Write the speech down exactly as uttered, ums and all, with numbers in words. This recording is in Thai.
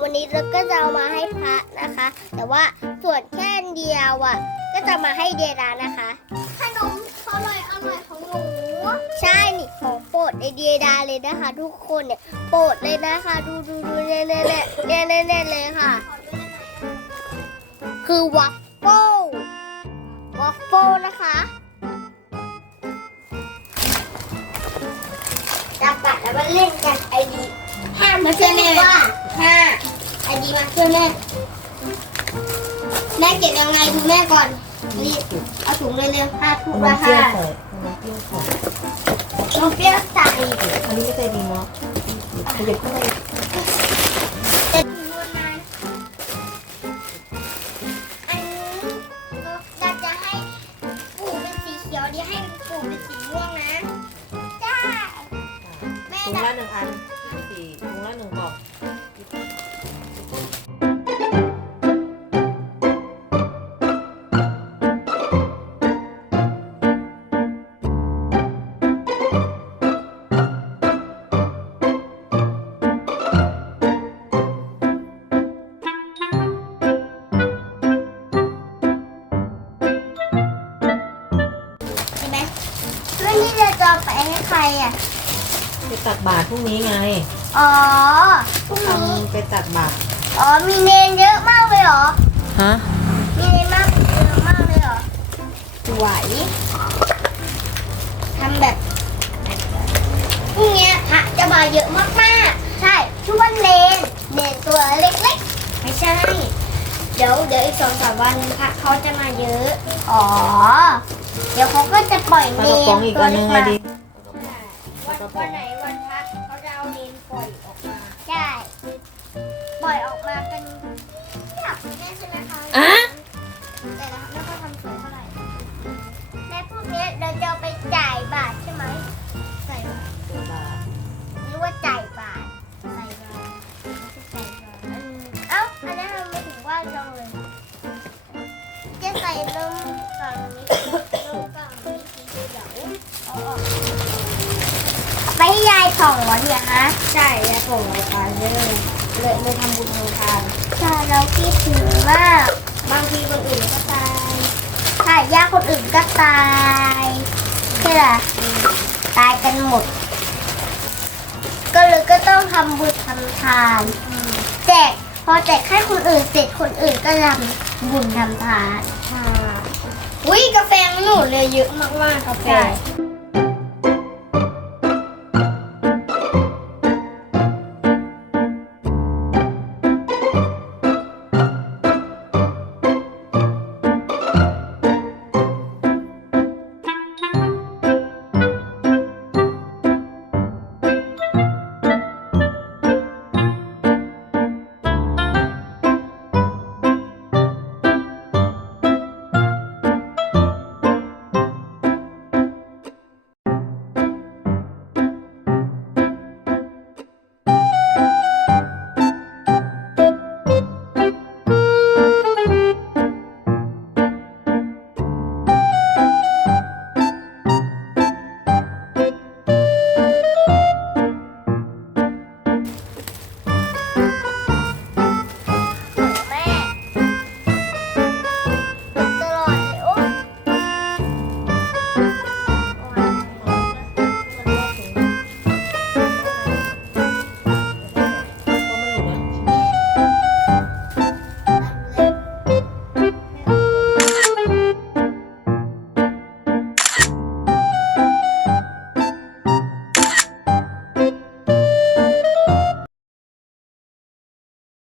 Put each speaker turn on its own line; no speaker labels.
วันนี้เราก็จะเอามาให้พระนะคะ แต่ว่าส่วนแค่เดียวอ่ะก็จะมาให้เดดานะคะขนมอร่อยอร่อยของหนูใช่นี่ของโปรดไอเดียดาเลยนะคะ ทุกคนเนี่ยโปรดเลยนะคะดูดูดูเน่เน่เน่เน่เน่เน่เลยค่ะคือวัฟเฟิลวัฟเฟิลนะคะจับบัตรแล้วมาเล่นกันไอดีห้ามมาเชื่อแม่ว่าห้าไอดีมาเชื่อแม่แม่เก็บยังไงดูแม่ก่อนรีบเอาถุงเลยเร็วห้าถุงละห้าน้องเปรี้ยวใส่อันนี้ไม่ใส่ดีมั้งขยับเข้าไปจะดูนานอันนี้เราจะให้ปู่เป็นสีเขียวดีให้ปู่เป็นสีม่วงนะจ้าแม่
ถุงละหนึ่งอันสี่ถุงละหนึ่งกล่อง
แล้วนี่เราจะไปให้ใครอ่ะ
ไปตักบาตรพรุ่งนี้ไง
อ๋อพรุ่งนี้
ทำไปตักบาตร
อ๋อมีเนนเยอะมากเลยเหรอ
ฮะ
มีเนนมากเยอะมากเลยเหรอไหวทำแบบพรุ่งนี้พระจะมาเยอะมากๆใช่ชื่อว่าเนนเนนตัวเล็กๆไม่ใช่เดี๋ยวเดี๋ยวอีกสองสามวันพระเขาจะมาเยอะอ๋อเดี๋ยวเขาก็จะปล่อย
ปลา
เน
กระ
น
ป๋องอีกอันนึงไงดิ
วันวันไหนวันพักเขาจะเอาเนนปล่อยออกมาใช่ปล่อยออกมากันอยากแม่ใช่ไหมคะ
อ่ะ
แต่ละไม่ค่อยทำสวยเท่าไหร่แม่พวกนี้เราจะเอาไปจ่ายบาทใช่ไหมใส่บาทหรือว่าจ่ายบาทใส่บาทไม่ใช่ใส่บาทอืมเอ้าอันนั้นทำไมถึงว่าจังเลยจะใส่นมกล่องนี้นมกล่องนี้สีเขียวเอาออกไปให้ยายส่องเหรอเนี่ยฮะใช่ยายส่องรายการเลยเลยเลยทำบุญโรงทานใช่เราคิดถึงมากบางทีคนอื่นก็ตายใช่ญาติคนอื่นก็ตายใช่ไหมตายกันหมด ก็เลยก็ต้องทำบุญทำทานแจกพอแจกให้คนอื่นเสร็จคนอื่นก็ทำบุญทำทานอุ้ยกาแฟมันหนูเลยเยอะมากๆกาแฟ